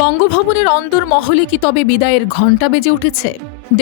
বঙ্গভবনের অন্দরমহলে কি তবে বিদায়ের ঘণ্টা বেজে উঠেছে?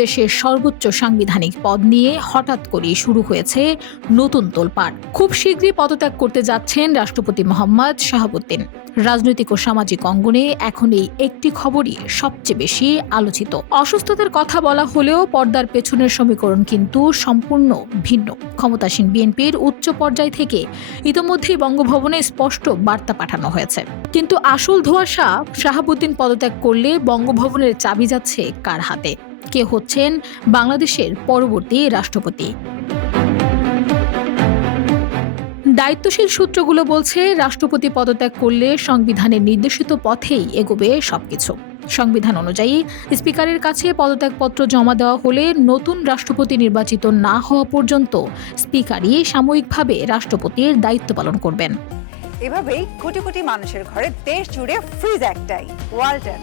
দেশের সর্বোচ্চ সাংবিধানিক পদ নিয়ে হঠাৎ করেই শুরু হয়েছে নতুন তোলপাড়। খুব শীঘ্রই পদত্যাগ করতে যাচ্ছেন রাষ্ট্রপতি মোহাম্মদ শাহাবুদ্দিন। রাজনৈতিক ও সামাজিক অঙ্গনে এখন এই একটি খবরই সবচেয়ে বেশি আলোচিত। অসুস্থতার কথা বলা হলেও পর্দার পেছনের সমীকরণ কিন্তু সম্পূর্ণ ভিন্ন। ক্ষমতাসীন বিএনপির উচ্চ পর্যায় থেকে ইতোমধ্যেই বঙ্গভবনে স্পষ্ট বার্তা পাঠানো হয়েছে। কিন্তু আসল ধোঁয়াশা, শাহাবুদ্দিন পদত্যাগ করলে বঙ্গভবনের চাবি যাচ্ছে কার হাতে? কে হচ্ছেন বাংলাদেশের পরবর্তী রাষ্ট্রপতি? দায়িত্বশীল সূত্রগুলো বলছে, রাষ্ট্রপতি পদত্যাগ করলে সংবিধানের নির্দেশিত পথেই এগোবে সবকিছু। সংবিধান অনুযায়ী স্পিকারের কাছে পদত্যাগপত্র জমা দেওয়া হলে নতুন রাষ্ট্রপতি নির্বাচিত না হওয়া পর্যন্ত স্পিকারই সাময়িকভাবে রাষ্ট্রপতির দায়িত্ব পালন করবেন। এভাবেই কোটি কোটি মানুষের ঘরে দেশ জুড়ে ফ্রিজ একটাই, ওয়ালটন।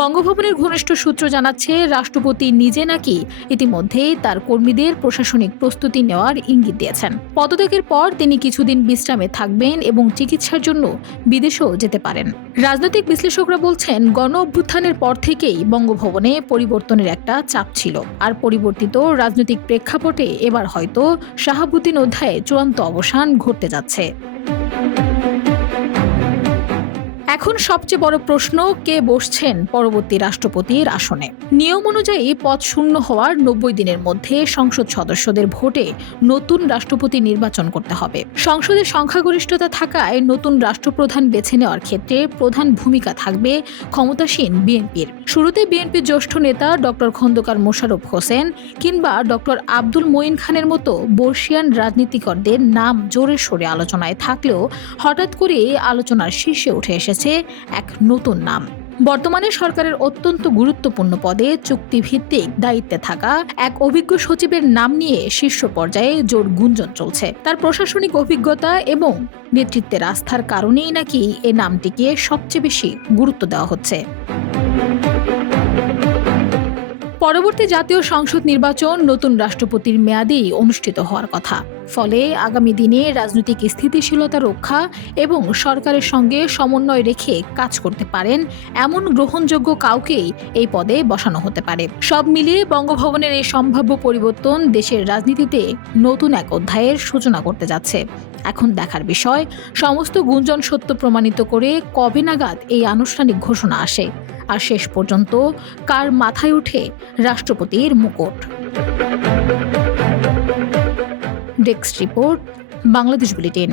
বঙ্গভবনের ঘনিষ্ঠ সূত্র জানাচ্ছে, রাষ্ট্রপতি নিজে নাকি ইতিমধ্যেই তার কর্মীদের প্রশাসনিক প্রস্তুতি নেওয়ার ইঙ্গিত দিয়েছেন। পদত্যাগের পর তিনি কিছুদিন বিশ্রামে থাকবেন এবং চিকিৎসার জন্য বিদেশেও যেতে পারেন। রাজনৈতিক বিশ্লেষকরা বলছেন, গণ অভ্যুত্থানের পর থেকেই বঙ্গভবনে পরিবর্তনের একটা চাপ ছিল। আর পরিবর্তিত রাজনৈতিক প্রেক্ষাপটে এবার হয়তো শাহাবুদ্দিন অধ্যায়ে চূড়ান্ত অবসান ঘটতে যাচ্ছে। এখন সবচেয়ে বড় প্রশ্ন, কে বসছেন পরবর্তী রাষ্ট্রপতির আসনে? নিয়ম অনুযায়ী পদ শূন্য হওয়ার 90 দিনের মধ্যে সংসদ সদস্যদের ভোটে নতুন রাষ্ট্রপতি নির্বাচন করতে হবে। সংসদের সংখ্যাগরিষ্ঠতা থাকায় নতুন রাষ্ট্রপ্রধান বেছে নেওয়ার ক্ষেত্রে প্রধান ভূমিকা থাকবে ক্ষমতাসীন বিএনপির। শুরুতে বিএনপির জ্যেষ্ঠ নেতা ডক্টর খন্দকার মোশাররফ হোসেন কিংবা ডক্টর আব্দুল মঈন খানের মতো বর্ষিয়ান রাজনীতিকরদের নাম জোরে সোরে আলোচনায় থাকলেও হঠাৎ করে আলোচনার শীর্ষে উঠে এসেছে এক নতুন নাম। বর্তমানে সরকারের অত্যন্ত গুরুত্বপূর্ণ পদে চুক্তিভিত্তিক দায়িত্বে থাকা এক অভিজ্ঞ সচিবের নাম নিয়ে শীর্ষ পর্যায়ে জোর গুঞ্জন চলছে। তার প্রশাসনিক অভিজ্ঞতা এবং নেতৃত্বের আস্থার কারণেই নাকি এ নামটিকে সবচেয়ে বেশি গুরুত্ব দেওয়া হচ্ছে। পরবর্তী জাতীয় সংসদ নির্বাচন নতুন রাষ্ট্রপতির মেয়াদেই অনুষ্ঠিত হওয়ার কথা। ফলে আগামী দিনে রাজনৈতিক স্থিতিশীলতা রক্ষা এবং সরকারের সঙ্গে সমন্বয় রেখে কাজ করতে পারেন এমন গ্রহণযোগ্য কাউকেই এই পদে বসানো হতে পারে। সব মিলিয়ে বঙ্গভবনের এই সম্ভাব্য পরিবর্তন দেশের রাজনীতিতে নতুন এক অধ্যায়ের সূচনা করতে যাচ্ছে। এখন দেখার বিষয়, সমস্ত গুঞ্জন সত্য প্রমাণিত করে কবে নাগাদ এই আনুষ্ঠানিক ঘোষণা আসে, আর শেষ পর্যন্ত কার মাথায় ওঠে রাষ্ট্রপতির মুকুট। Desk report, Bangladesh bulletin.